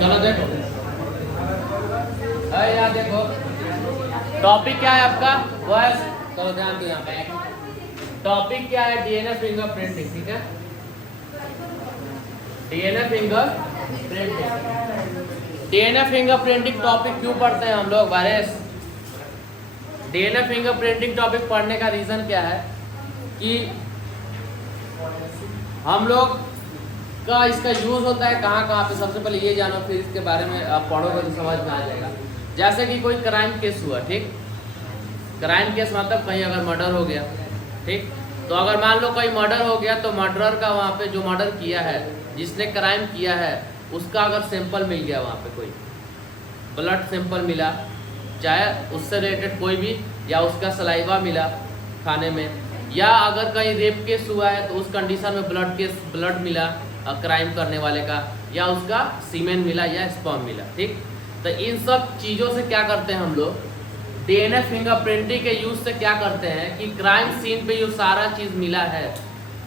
चलो देखो, अरे यहाँ देखो टॉपिक क्या है आपका, बॉयज चलो ध्यान दो यहाँ पे। टॉपिक क्या है? डीएनए फिंगरप्रिंटिंग, ठीक है। DNA fingerprinting, DNA fingerprinting topic क्यों पढ़ते हैं हम लोग वायरस? डीएनए फिंगरप्रिंटिंग टॉपिक पढ़ने का रीजन क्या है कि हम लोग का इसका यूज होता है कहाँ कहाँ पे। सबसे पहले ये जानो, फिर इसके बारे में आप पढ़ोगे तो समझ में आ जाएगा। जैसे कि कोई क्राइम केस हुआ, ठीक, क्राइम केस मतलब कहीं अगर मर्डर हो गया, ठीक, तो अगर मान लो कोई मर्डर हो गया तो मर्डरर का वहाँ पे जो मर्डर किया है, जिसने क्राइम किया है, उसका अगर सैंपल मिल गया, वहाँ पे कोई ब्लड सैंपल मिला, चाहे उससे रिलेटेड कोई भी, या उसका सलाइवा मिला खाने में, या अगर कहीं रेप केस हुआ है तो उस कंडीशन में ब्लड मिला क्राइम करने वाले का, या उसका सीमेन मिला या स्पर्म मिला, ठीक। तो इन सब चीज़ों से क्या करते हैं हम लोग, डीएनए फिंगरप्रिंटिंग के यूज से क्या करते हैं कि क्राइम सीन पे जो सारा चीज़ मिला है,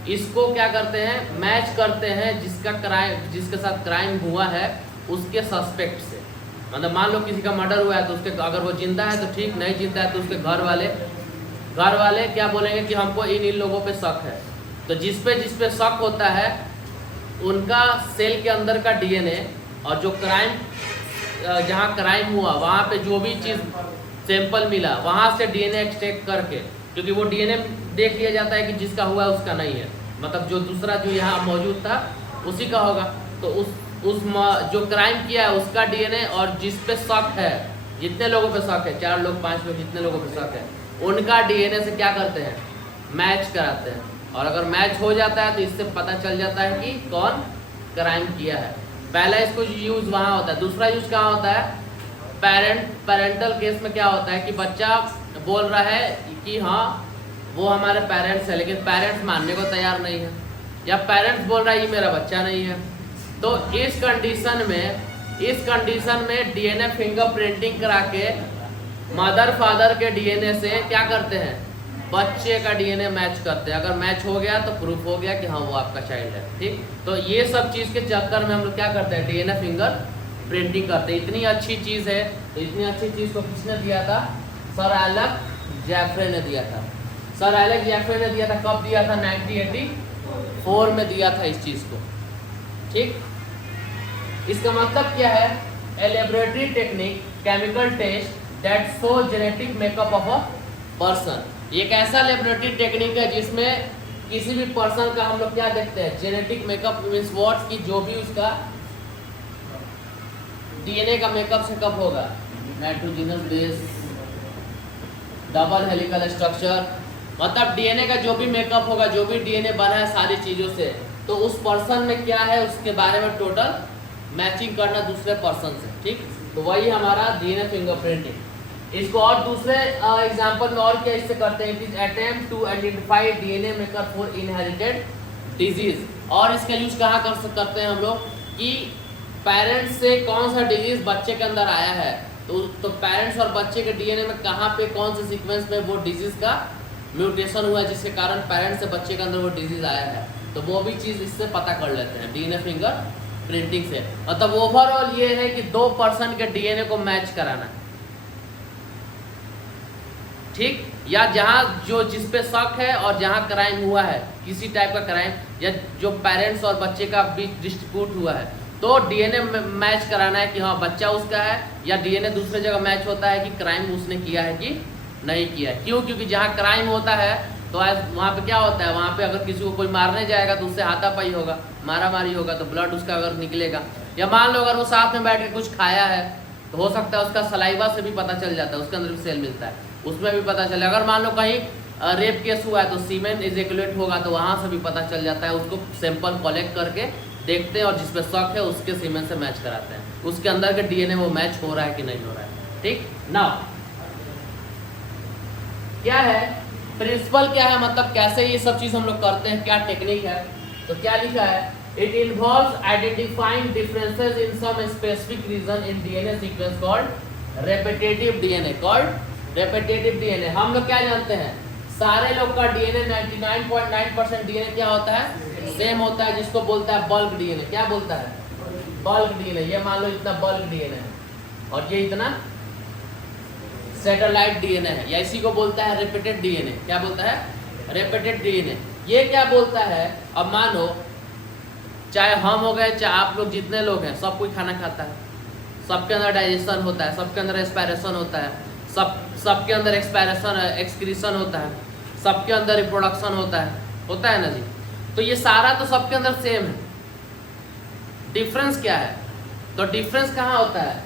इसको क्या करते हैं, मैच करते हैं जिसके साथ क्राइम हुआ है उसके सस्पेक्ट से। मतलब मान लो किसी का मर्डर हुआ है तो उसके, अगर वो जिंदा है तो ठीक, नहीं जिंदा है तो उसके घर वाले क्या बोलेंगे कि हमको इन लोगों पे शक है। तो जिस पे शक होता है उनका सेल के अंदर का डीएनए, और जो क्राइम जहाँ क्राइम हुआ वहाँ पे जो भी चीज़ सैंपल मिला वहाँ से डीएनए एक्सट्रैक्ट करके, क्योंकि वो डीएनए देख लिया जाता है कि जिसका हुआ है उसका नहीं है, मतलब जो दूसरा जो यहाँ मौजूद था उसी का होगा। तो उस जो क्राइम किया है उसका डीएनए, और जिस पे शक है, जितने लोगों पे शक है, 4 लोग 5 लोग जितने लोगों पे शक है, उनका डीएनए से क्या करते हैं, मैच कराते हैं। और अगर मैच हो जाता है तो इससे पता चल जाता है कि कौन क्राइम किया है। पहला इसको यूज वहाँ होता है। दूसरा यूज कहाँ होता है, पेरेंटल केस में क्या होता है कि बच्चा बोल रहा है कि हाँ वो हमारे पेरेंट्स है, लेकिन पेरेंट्स मानने को तैयार नहीं है, या पेरेंट्स बोल रहा है ये मेरा बच्चा नहीं है। तो इस कंडीशन में डीएनए फिंगरप्रिंटिंग करा के मदर फादर के डीएनए से क्या करते हैं, बच्चे का डीएनए मैच करते हैं। अगर मैच हो गया तो प्रूफ हो गया कि हाँ वो आपका चाइल्ड है, ठीक। तो ये सब चीज़ के चक्कर में हम लोग क्या करते हैं, डीएनए फिंगर प्रिंटिंग करते हैं। इतनी अच्छी चीज़ है, तो इतनी अच्छी चीज़ को किसने दिया था, सर एलेक्स जेफरे ने दिया था। सर एलेक्स जेफरे ने दिया था, कब दिया था, 1984 में दिया था इस चीज़ को, ठीक। इसका मतलब क्या है, a laboratory technique chemical test that show genetic makeup of a person. एक ऐसा लेबोरेटरी टेक्निक है जिसमें किसी भी पर्सन का हम लोग क्या देखते हैं, जेनेटिक मेकअप मींस व्हाट, की जो भी उसका डीएनए का मेकअप से कब होगा, nitrogenous base, double helical structure, मतलब डीएनए का जो भी मेकअप होगा, जो भी डीएनए बना है सारी चीज़ों से, तो उस पर्सन में क्या है उसके बारे में टोटल मैचिंग करना दूसरे पर्सन से, ठीक। तो वही हमारा डीएनए फिंगरप्रिंटिंग। इसको और दूसरे एग्जांपल में और क्या इससे करते हैं, it is attempt to identify DNA maker for inherited disease. और इसका यूज कहाँ करते हैं हम लोग कि पेरेंट्स से कौन सा डिजीज बच्चे के अंदर आया है, तो पेरेंट्स और बच्चे के डीएनए में कहाँ पे कौन से सीक्वेंस में वो डिजीज का म्यूटेशन हुआ है, जिसके कारण पेरेंट्स से बच्चे के अंदर वो डिजीज आया है, तो वो भी चीज़ इससे पता कर लेते हैं डीएनए फिंगर प्रिंटिंग से। मतलब ओवरऑल ये है कि 2 पर्सन के डीएनए को मैच कराना, ठीक, या जहाँ जो जिस पे शक है और जहाँ क्राइम हुआ है, किसी टाइप का क्राइम, या जो पेरेंट्स और बच्चे का बीच डिस्ट्रीब्यूट हुआ है, तो डीएनए मैच कराना है कि हाँ बच्चा उसका है, या डीएनए दूसरे जगह मैच होता है कि क्राइम उसने किया है कि नहीं किया है। क्यों? क्योंकि जहाँ क्राइम होता है तो वहाँ पे क्या होता है, वहाँ पे अगर किसी को कोई मारने जाएगा तो उससे हाथापाई होगा, मारामारी होगा, तो ब्लड उसका अगर निकलेगा, या मान लो अगर वो साथ में बैठ के कुछ खाया है तो हो सकता है उसका सलाइवा से भी पता चल जाता है, उसके अंदर भी सेल मिलता है, उसमें भी पता चलेगा। अगर मान लो कहीं रेप केस हुआ है तो सीमेन इजेकुलेट होगा तो वहाँ से भी पता चल जाता है। उसको सैंपल कलेक्ट करके देखते हैं और जिस पे शक है उसके सीमेन से मैच कराते हैं, उसके अंदर के डीएनए वो मैच हो रहा है कि नहीं हो रहा है, ठीक। नाउ क्या है प्रिंसिपल, क्या है मतलब कैसे ये सब चीज़ हम लोग करते हैं, क्या टेक्निक है, तो क्या लिखा है, it involves identifying differences in some specific region in DNA sequence called repetitive DNA, called repetitive DNA. हम लोग क्या जानते हैं, सारे लोग का डीएनए 99.9% डीएनए क्या होता है, सेम होता है, जिसको बोलता है बल्क डीएनए। क्या बोलता है, बल्क डीएनए, ये मान लो इतना बल्क डीएनए है और ये इतना सैटेलाइट डीएनए है, या इसी को बोलता है रिपीटेड डीएनए। क्या बोलता है? Repeated DNA. ये क्या बोलता है, अब मानो चाहे हम हो गए चाहे आप लोग जितने लोग हैं, सब कोई खाना खाता है, सबके अंदर डाइजेशन होता है, सबके अंदर एक्सपायरेशन होता है, सबके अंदर एक्सक्रीशन होता है, सबके अंदर रिप्रोडक्शन होता है ना जी। तो ये सारा तो सबके अंदर सेम है, डिफरेंस क्या है? तो डिफरेंस कहाँ होता है?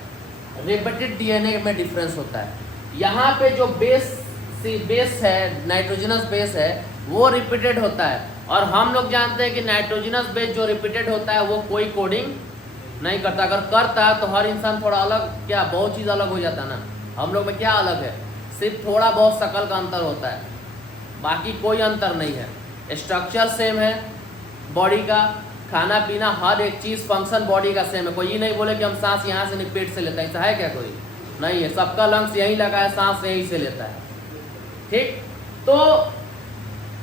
रिपीटेड डीएनए में डिफरेंस होता है। यहाँ पे जो बेस है, नाइट्रोजनस बेस है, वो रिपीटेड होता है, और हम लोग जानते हैं कि नाइट्रोजनस बेस जो रिपीटेड होता है वो कोई कोडिंग नहीं करता। अगर करता तो हर इंसान थोड़ा अलग, क्या बहुत चीज़ अलग हो जाता ना। हम लोग में क्या अलग है? सिर्फ थोड़ा बहुत शक्ल का अंतर होता है, बाकी कोई अंतर नहीं है। स्ट्रक्चर सेम है बॉडी का, खाना पीना हर एक चीज़ फंक्शन बॉडी का सेम है। कोई ये नहीं बोले कि हम सांस यहाँ से नहीं पेट से लेते हैं, ऐसा है क्या? कोई नहीं है, सबका लंग्स यहीं लगा है, सांस यहीं से लेता है। ठीक, तो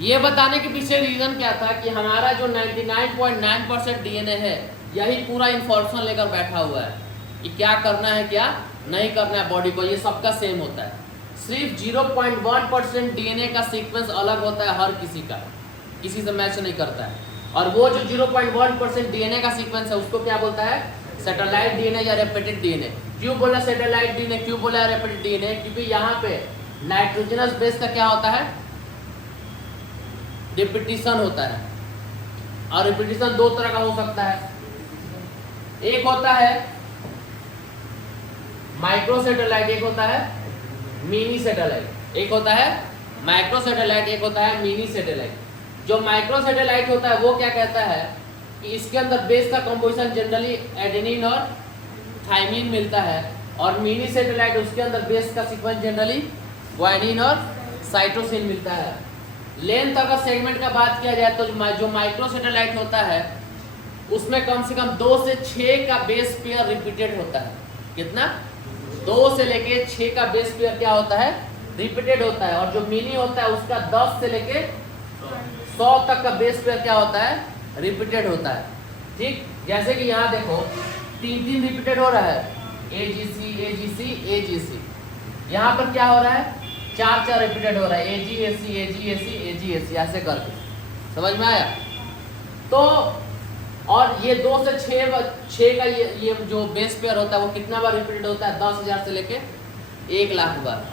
ये बताने के पीछे रीज़न क्या था कि हमारा जो 99.9% डीएनए है यही पूरा इन्फॉर्मेशन लेकर बैठा हुआ है कि क्या करना है क्या नहीं करना है बॉडी को, ये सबका सेम होता है। सिर्फ 0.1% डीएनए का सीक्वेंस अलग होता है हर किसी का, किसी से मैच नहीं करता है। और वो जो 0.1% डीएनए का सीक्वेंस है उसको क्या बोलता है? सैटेलाइट डीएनए या रिपीटेड डीएनए। क्यों बोला सैटेलाइट डीएनए, क्यों बोला रिपीटेड डीएनए? क्योंकि यहाँ पे नाइट्रोजनस बेस का क्या होता है? रिपीटिशन होता है, और रिपीटिशन दो तरह का हो सकता है। एक होता है माइक्रो सैटेलाइट, एक होता है मिनी सैटेलाइट। एक होता है माइक्रो सैटेलाइट, एक होता है मिनी सैटेलाइट। जो माइक्रो सैटेलाइट होता है वो क्या कहता है कि इसके अंदर बेस का कंपोजिशन जनरली एडेनिन और थाइमिन मिलता है, और मिनी सैटेलाइट उसके अंदर बेस का सीक्वेंस जनरली ग्वानिन और साइटोसिन मिलता है। लेंथ अगर सेगमेंट का बात किया जाए तो जो माइक्रो सैटेलाइट होता है उसमें कम से कम 2 से 6 का बेस पेयर रिपीटेड होता है। कितना? 2 से लेके 6 का बेस पेयर क्या होता है? रिपीटेड होता है। और जो मिनी होता है उसका 10 से लेके 100 तक का बेस पेयर क्या होता है? रिपीटेड होता है। ठीक, जैसे कि यहाँ देखो 3 रिपीटेड हो रहा है, AGC AGC AGC। यहाँ पर क्या हो रहा है? 4 रिपीटेड हो रहा है, AGAC AGAC AGAC, ऐसे करके। समझ में आया? तो और ये 2 से 6 का ये जो बेस पेयर होता है वो कितना बार रिपीटेड होता है? 10,000 से लेके 1,00,000 बार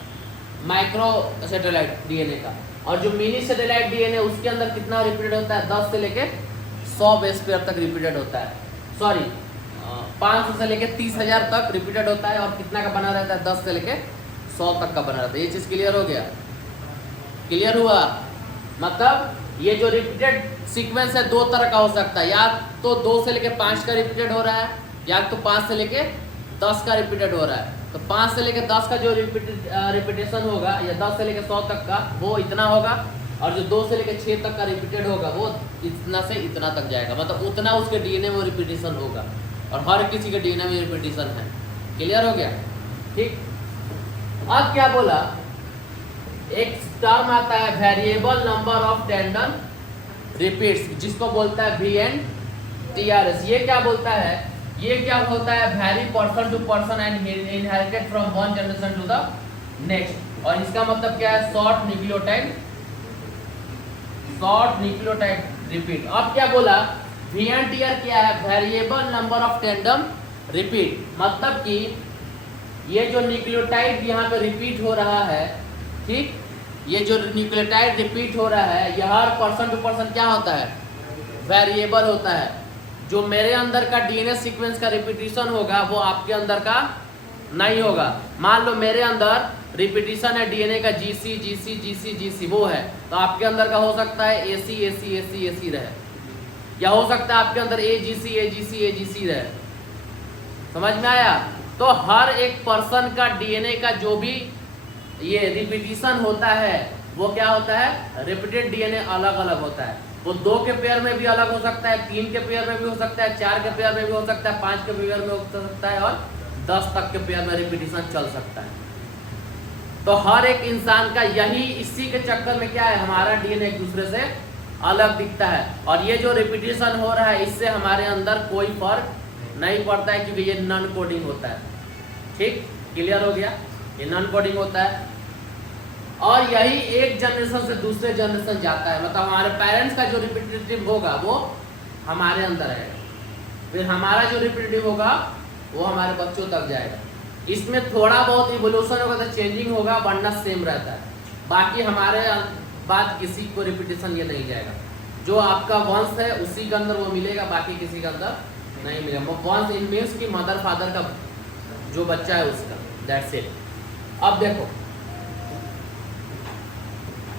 माइक्रो सैटेलाइट डीएनए का। और जो मिनी सैटेलाइट डीएनए उसके अंदर कितना रिपीटेड होता है? 10 से लेके 100 बेस पेयर तक रिपीटेड होता है। सॉरी, 500 से लेके 30,000 तक रिपीटेड होता है, और कितना का बना रहता है? 10 से लेके 100 तक का बना रहता है। ये चीज़ क्लियर हो गया? क्लियर हुआ? मतलब ये जो रिपीटेड सीक्वेंस है 2 तरह का हो सकता है, या तो 2 से लेके 5 का रिपीटेड हो रहा है, या तो 5 से लेके 10 का रिपीटेड हो रहा है। तो 5 से लेके 10 का जो रिपीटेशन होगा, या 10 से लेके 100 तक का, वो इतना होगा, और जो 2 से लेके 6 तक का रिपीटेड होगा वो इतना से इतना तक जाएगा। मतलब उतना उसके डीएनए में रिपीटेशन होगा, और हर किसी के डीएनए में रिपीटेशन है। क्लियर हो गया? ठीक, अब क्या बोला? एक टर्म आता है variable number of tendon repeats, जिसको बोलता है VNTRS। ये क्या बोलता है? ये क्या होता है? Very person to person and inherited from one generation to the next. और इसका मतलब क्या है? Short nucleotide repeat. अब क्या बोला? VNTR क्या है? Variable number of tandem repeat. मतलब कि ये जो न्यूक्लियोटाइड यहाँ पे रिपीट हो रहा है, ठीक, ये जो न्यूक्लियोटाइड रिपीट हो रहा है, यह हर पर्सन टू पर्सन क्या होता है? वेरिएबल होता है। जो मेरे अंदर का डीएनए सीक्वेंस का रिपीटिशन होगा वो आपके अंदर का नहीं होगा। मान लो मेरे अंदर रिपीटिशन है डीएनए का GC वो है, तो आपके अंदर का हो सकता है AC रहे, या हो सकता है आपके अंदर AGC रहे। समझ में आया? तो हर एक पर्सन का डीएनए का जो भी ये रिपीटिशन होता है वो क्या होता है? रिपीटेड डीएनए अलग अलग होता है। वो 2 के पेयर में भी अलग हो सकता है, 3 के पेयर में भी हो सकता है, 4 के पेयर में भी हो सकता है, 5 के पेयर में हो सकता है, और 10 तक के पेयर में रिपीटिशन चल सकता है। तो हर एक इंसान का यही, इसी के चक्कर में क्या है? हमारा डीएनए एक दूसरे से अलग दिखता है। और ये जो रिपीटिशन हो रहा है इससे हमारे अंदर कोई फर्क नहीं पढ़ता है क्योंकि ये नॉन कोडिंग होता है। ठीक, क्लियर हो गया, ये नॉन कोडिंग होता है और यही एक जनरेशन से दूसरे जनरेशन जाता है। मतलब हमारे पेरेंट्स का जो रिपीटेटिव होगा वो हमारे अंदर है, फिर हमारा जो रिपीटेटिव होगा वो हमारे बच्चों तक जाएगा। इसमें थोड़ा बहुत इवोल्यूशन होगा तो चेंजिंग होगा, वरना सेम रहता है। बाकी हमारे बाद किसी को रिपीटेशन ये नहीं जाएगा। जो आपका वंश है उसी के अंदर वो मिलेगा, बाकी किसी के अंदर नहीं मिलेगा। वंश इन मीन्स की मदर फादर का जो बच्चा है उसका, दैट्स इट। अब देखो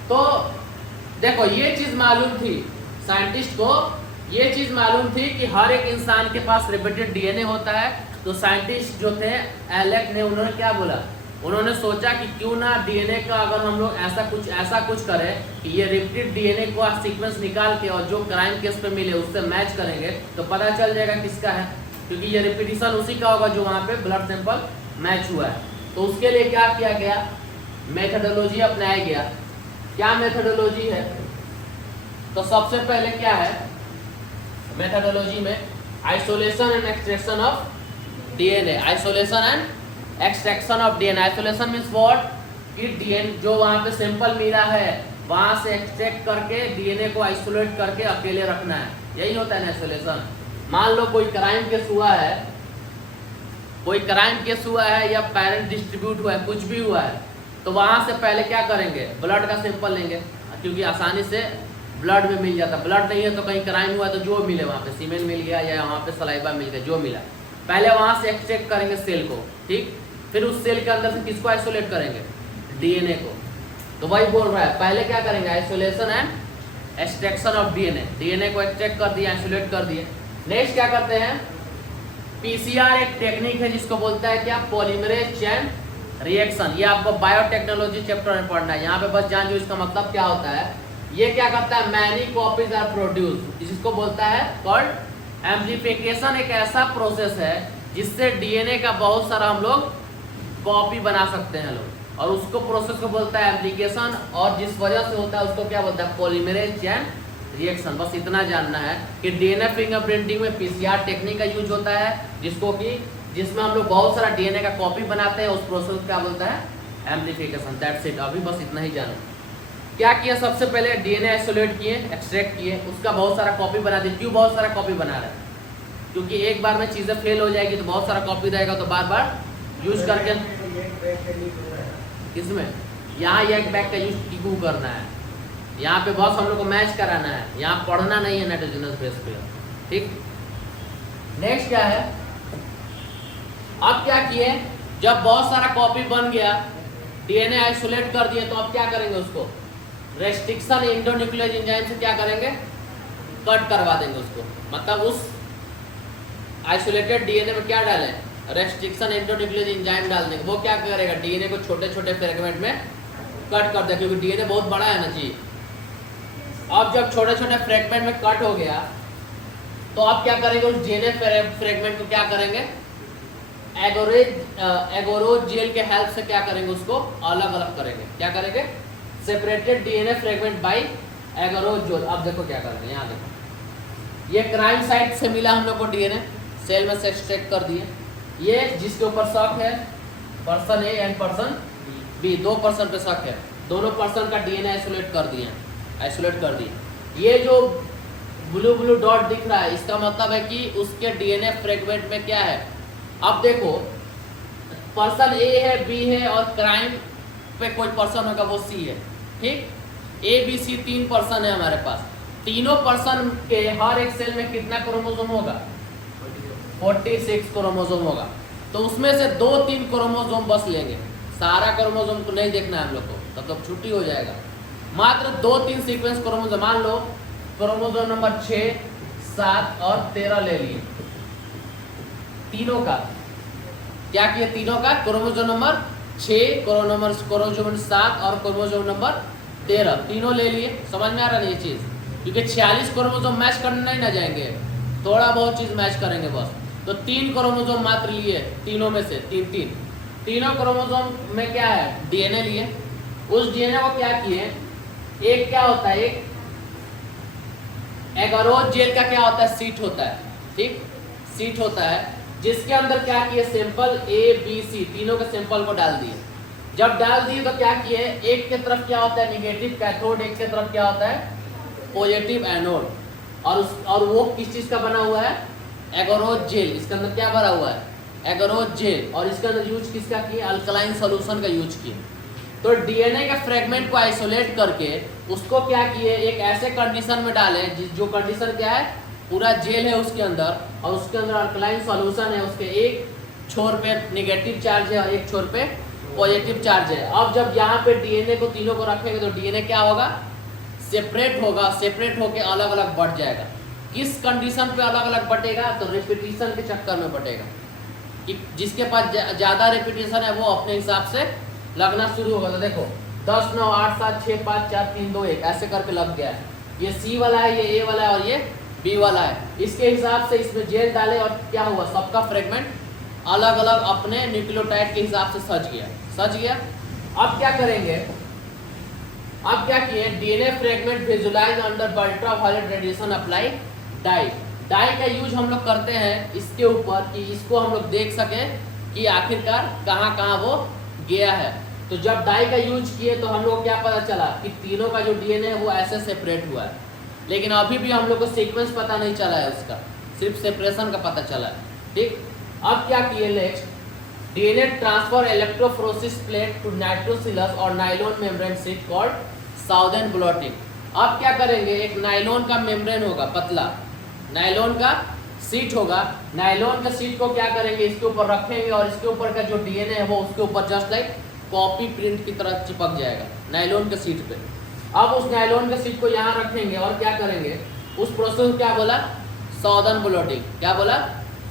तो देखो ये चीज मालूम थी साइंटिस्ट को, ये चीज मालूम थी कि हर एक इंसान के पास रिपीटेड डीएनए होता है। तो साइंटिस्ट जो थे एलेक ने, उन्होंने क्या बोला, उन्होंने सोचा कि क्यों ना डीएनए का अगर हम लोग ऐसा कुछ करें कि ये रिपीटेड डीएनए को सीक्वेंस निकाल के और जो क्राइम केस पे मिले उससे मैच करेंगे तो पता चल जाएगा किसका है, क्योंकि ये रिपीटिशन उसी का होगा जो वहाँ पे ब्लड सैंपल मैच हुआ है। तो उसके लिए क्या किया गया, मेथोडोलॉजी अपनाया गया। क्या मेथोडोलॉजी है, तो सबसे पहले क्या है मेथोडोलॉजी में, isolation and extraction of DNA. Isolation and extraction of DNA. Isolation means what, कि डीएनए जो वहाँ पे सैंपल मिला है वहाँ से एक्सट्रैक्ट करके डीएनए को आइसोलेट करके अकेले रखना है, यही होता है आइसोलेशन। मान लो कोई क्राइम केस हुआ है, कोई क्राइम केस हुआ है या पेरेंट डिस्ट्रीब्यूट हुआ है, कुछ भी हुआ है, तो वहाँ से पहले क्या करेंगे, ब्लड का सैंपल लेंगे, क्योंकि आसानी से ब्लड में मिल जाता है। ब्लड नहीं है तो कहीं क्राइम हुआ तो जो मिले वहाँ पे, सीमेंट मिल गया या वहाँ पे सलाइवा मिल गया, जो मिला पहले वहाँ से एक्सट्रैक्ट करेंगे सेल को। ठीक, फिर उस सेल के अंदर से किसको आइसोलेट करेंगे, डीएनए को। तो वही बोल रहा है, पहले क्या करेंगे, isolation and extraction of DNA. DNA को एक्सट्रैक्ट कर दिया, आइसोलेट कर दिए। नेक्स्ट क्या करते हैं, पीसीआर एक टेक्निक है जिसको बोलता है क्या, पॉलीमरेज चेन रिएक्शन। ये आपको बायोटेक्नोलॉजी चैप्टर में पढ़ना है, यहाँ पे बस जान जो इसका मतलब क्या होता है। ये क्या करता है, मैनी कॉपीज आर प्रोड्यूस, जिसको बोलता है कॉल्ड एम्प्लीफिकेशन। एक ऐसा प्रोसेस है जिससे डीएनए का बहुत सारा हम लोग कॉपी बना सकते हैं लोग, और उसको प्रोसेस को बोलता है एप्लीकेशन, और जिस वजह से होता है उसको क्या बोलता है, पॉलीमरेज चेन रिएक्शन। बस इतना जानना है कि डीएनए फिंगरप्रिंटिंग में पीसीआर टेक्निक का यूज होता है, जिसमें हम लोग बहुत सारा डीएनए का कॉपी बनाते हैं, उस प्रोसेस को क्या बोलता है, एम्प्लीफिकेशन। दैट्स इट, अभी बस इतना ही जानो। क्या किया, सबसे पहले डीएनए आइसोलेट किए, एक्सट्रैक्ट किए, उसका बहुत सारा कॉपी बना दिए। क्यों बहुत सारा कॉपी बना रहे हैं, क्योंकि एक बार में चीज़ें फेल हो जाएगी तो बहुत सारा कॉपी रहेगा, तो बार बार यूज करके। किसमें, यहाँ एक बैग का यूज क्यों करना है, यहाँ पे बस हम लोग को मैच कराना है, यहाँ पढ़ना नहीं है नाइट्रोजनस बेस पे। ठीक, नेक्स्ट क्या है, अब क्या किए, जब बहुत सारा कॉपी बन गया, डीएनए आइसोलेट कर दिए, तो अब क्या करेंगे, उसको रेस्ट्रिक्शन एंडोन्यूक्लियोज एंजाइम से क्या करेंगे, कट करवा देंगे उसको। मतलब उस आइसोलेटेड डीएनए में क्या डालें, रेस्ट्रिक्शन एंडोन्यूक्लियोज एंजाइम डाल देंगे। वो क्या करेगा, डीएनए को छोटे छोटे फ्रेगमेंट में कट कर देगा, क्योंकि डीएनए बहुत बड़ा है ना जी। अब जब छोटे छोटे फ्रेगमेंट में कट हो गया, तो अब क्या करेंगे, उस डीएनए फ्रेगमेंट को क्या करेंगे, एगोरोज जेल के हेल्प से क्या करेंगे, उसको अलग अलग करेंगे। क्या करेंगे, separated DNA fragment by agarose gel. अब देखो क्या करेंगे, यहाँ देखो, ये क्राइम साइट से मिला हम लोग को डीएनए, सेल में से एक्सट्रैक्ट कर दिए। ये जिसके ऊपर शक है, person A and person B, 2 person पे शक है, दोनों पर्सन का डीएनए आइसोलेट कर दिए, आइसोलेट कर दिए। ये जो ब्लू ब्लू डॉट दिख रहा है, इसका मतलब है कि उसके डीएनए फ्रेगमेंट में क्या है। अब देखो, पर्सन ए है, बी है, और क्राइम पे कोई पर्सन होगा वो सी है। ठीक, ए बी सी 3 पर्सन है हमारे पास। तीनों पर्सन के हर एक सेल में कितना क्रोमोसोम होगा, 46 क्रोमोसोम होगा। तो उसमें से 2-3 क्रोमोसोम बस लेंगे, सारा क्रोमोसोम को नहीं देखना है हम लोग को, तब तो छुट्टी हो जाएगा। मात्र 2-3 सीक्वेंस क्रोमोसोम, मान लो क्रोमोसोम नंबर 6, 7 और 13 ले लिए, तीनों का क्या किया, तीनों का क्रोमोसोम नंबर 6, क्रोमोसोम नंबर 7 और क्रोमोसोम नंबर 13, तीनों ले लिए। समझ में आ रहा है ये चीज़, क्योंकि 46 क्रोमोसोम मैच करने नहीं ना जाएंगे, थोड़ा बहुत चीज़ मैच करेंगे बस। तो 3 क्रोमोसोम मात्र लिए, तीनों में से 3-3, तीनों क्रोमोसोम में क्या है, डीएनए लिए। उस डीएनए को क्या किए, एक क्या होता है, एक एगरोज जेल का क्या होता है, सीट होता है। ठीक, सीट होता है, जिसके अंदर क्या किए, सैंपल ए बी सी तीनों के सैंपल को डाल दिए। जब डाल दिए तो क्या किए, एक के तरफ क्या होता है निगेटिव कैथोड, एक के तरफ क्या होता है पॉजिटिव एनोड, और वो किस चीज का बना हुआ है, एगरोज जेल। इसके अंदर क्या भरा हुआ है, एगरोज जेल, और इसके अंदर यूज किसका किए, अल्कलाइन सॉल्यूशन का यूज किए। तो डीएनए के फ्रेगमेंट को आइसोलेट करके उसको क्या किए, एक ऐसे कंडीशन में डाले जो कंडीशन क्या है, पूरा जेल है उसके अंदर, और उसके अंदर अल्कलाइन सॉल्यूशन है, उसके एक छोर पे नेगेटिव चार्ज है और एक छोर पे पॉजिटिव चार्ज है। अब जब यहाँ पे डीएनए को तीनों को रखेंगे तो डीएनए क्या होगा, सेपरेट होगा, सेपरेट होके अलग अलग बढ़ जाएगा। किस कंडीशन पे अलग अलग बटेगा, तो रिपीटिशन के चक्कर में बटेगा, कि जिसके पास ज़्यादा रिपीटिशन है वो अपने हिसाब से लगना शुरू होगा। तो देखो 10 9 8 7 6 5 4 3 2 1 ऐसे करके लग गया है। ये सी वाला है, ये ए वाला है और ये बी वाला है। इसके हिसाब से इसमें जेल डाले और क्या हुआ, सबका फ्रेगमेंट अलग अलग अपने न्यूक्लियोटाइड के हिसाब से सज गया। अब क्या करेंगे, अब क्या किए, DNA fragment visualize under ultraviolet radiation apply dye का यूज हम लोग करते हैं इसके ऊपर, कि इसको हम लोग देख सकें कि आखिरकार कहाँ कहाँ वो गया है। तो जब डाई का यूज किए तो हम लोग क्या पता चला कि तीनों का जो डीएनए है वो ऐसे सेपरेट हुआ है, लेकिन अभी भी हम लोग को सीक्वेंस पता नहीं चला है उसका, सिर्फ सेपरेशन का पता चला है। ठीक, अब क्या किए, next DNA transfer electrophoresis plate to nitrocellulose और nylon membrane sheet called Southern blotting. अब क्या करेंगे, एक नाइलॉन का मेम्ब्रेन होगा पतला, नाइलॉन का सीट होगा, नाइलॉन का सीट को क्या करेंगे, इसके ऊपर रखेंगे और इसके ऊपर का जो डीएनए है वो उसके ऊपर जस्ट लाइक कॉपी प्रिंट की तरह चिपक जाएगा नाइलॉन के सीट पे। अब उस नाइलॉन के सीट को यहाँ रखेंगे और क्या करेंगे, उस प्रोसेस को क्या बोला, साउदर्न ब्लॉटिंग। क्या बोला,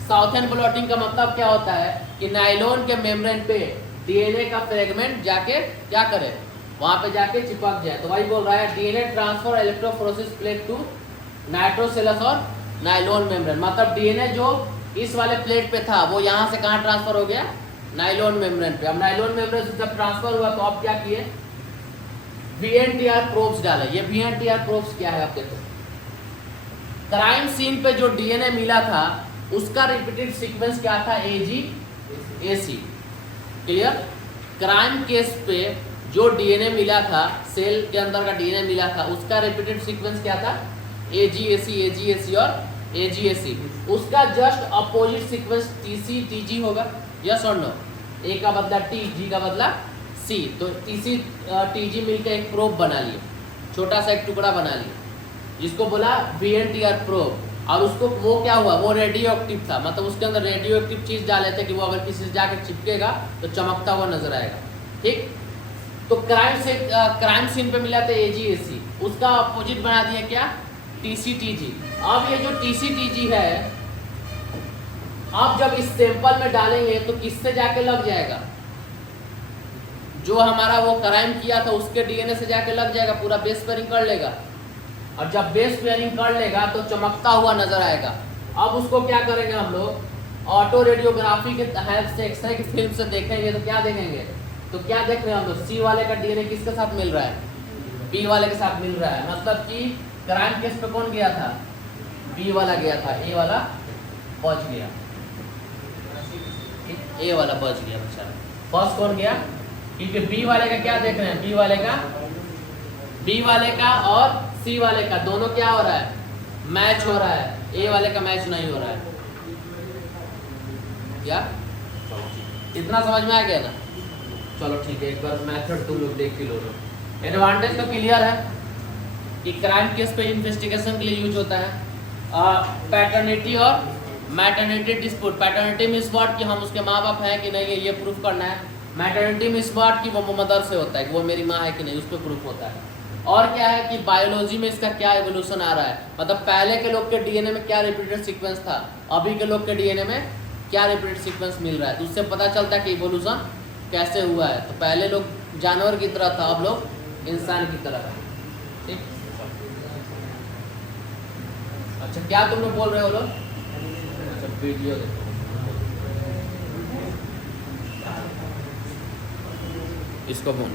साउदर्न ब्लॉटिंग का मतलब क्या होता है कि नाइलॉन के मेम्ब्रेन पे डीएनए का फ्रेगमेंट जाके क्या करे, वहां पे जाके चिपक जाए। तो वही बोल रहा है DNA transfer electrophoresis plate to nitrocellulose और नाइलॉन मेम्ब्रेन, मतलब डीएनए जो इस वाले प्लेट पे था वो यहाँ से कहाँ ट्रांसफर हो गया, नाइलॉन मेम्ब्रेन पे। अब नाइलॉन मेम्ब्रेन से जब ट्रांसफर हुआ तो अब क्या किए, वीएनटीआर प्रोब्स डाले। ये वीएनटीआर प्रोब्स क्या है, आप देखो क्राइम सीन पे जो डीएनए मिला था उसका रिपीटेड सीक्वेंस क्या था, AGAC। क्लियर, क्राइम केस पे जो डीएनए मिला था, सेल के अंदर का डीएनए मिला था, उसका रिपीटेड सीक्वेंस क्या था, AGAC और AGAC। उसका just opposite sequence TC TG होगा, यस और नो। ए का बदला T, G का बदला C। तो TC TG मिलकर एक प्रोब बना लिए, छोटा सा एक टुकड़ा बना लिया, जिसको बोला VNTR प्रोब। और उसको वो क्या हुआ, वो रेडियो एक्टिव था, मतलब उसके अंदर रेडियो एक्टिव चीज़ डाले थे कि वो अगर किसी से जाकर चिपकेगा तो चमकता हुआ नजर आएगा। ठीक, तो क्राइम सीन पे मिला था AGAC, उसका अपोजिट बना दिया क्या, TC TG। अब ये जो TC TG है, अब जब इस सैंपल में डालेंगे तो किससे जाके लग जाएगा, जो हमारा वो क्राइम किया था उसके डीएनए से जाके लग जाएगा, पूरा बेस पेयरिंग कर लेगा। और जब बेस पेयरिंग कर लेगा तो चमकता हुआ नजर आएगा। अब उसको क्या करेंगे हम लोग, ऑटो रेडियोग्राफी के हेल्प से एक्सरे की फिल्म से देखेंगे। तो क्या देखेंगे, तो क्या देख रहे हैं हम लोग, C वाले का डीएनए किसके साथ मिल रहा है, B वाले के साथ मिल रहा है, मतलब कि क्राइम केस पे कौन गया था, B वाला गया था, A वाला बच गया, A वाला बच गया बेचारा। फर्स्ट कौन गया, क्योंकि B वाले का क्या देख रहे हैं, B वाले का और C वाले का दोनों क्या हो रहा है, मैच हो रहा है, A वाले का मैच नहीं हो रहा है। क्या इतना समझ में आ गया ना, चलो ठीक है, एक बार मेथड तुम लोग देख ही लो। एडवांटेज तो क्लियर है कि क्राइम केस पे इन्वेस्टिगेशन के लिए यूज होता है। पैटर्निटी और maternity dispute, paternity means what कि हम उसके माँ बाप हैं कि नहीं ये प्रूफ करना है, मैटर्निटी मीन्स व्हाट कि वो मदर से होता है कि वो मेरी माँ है कि नहीं, उस पर प्रूफ होता है। और क्या है कि बायोलॉजी में इसका क्या एवोल्यूशन आ रहा है, मतलब पहले के लोग के डीएनए में क्या रिपीटेड सीक्वेंस था, अभी के लोग के डीएनए में क्या रिपीटेड सीक्वेंस मिल रहा है, तो उससे पता चलता है कि इवोल्यूशन कैसे हुआ है। तो पहले लोग जानवर की तरह था, अब लोग इंसान की तरह है। ठीक, अच्छा क्या तुम लोग बोल रहे हो लोग, अच्छा वीडियो देखो, इसको बोल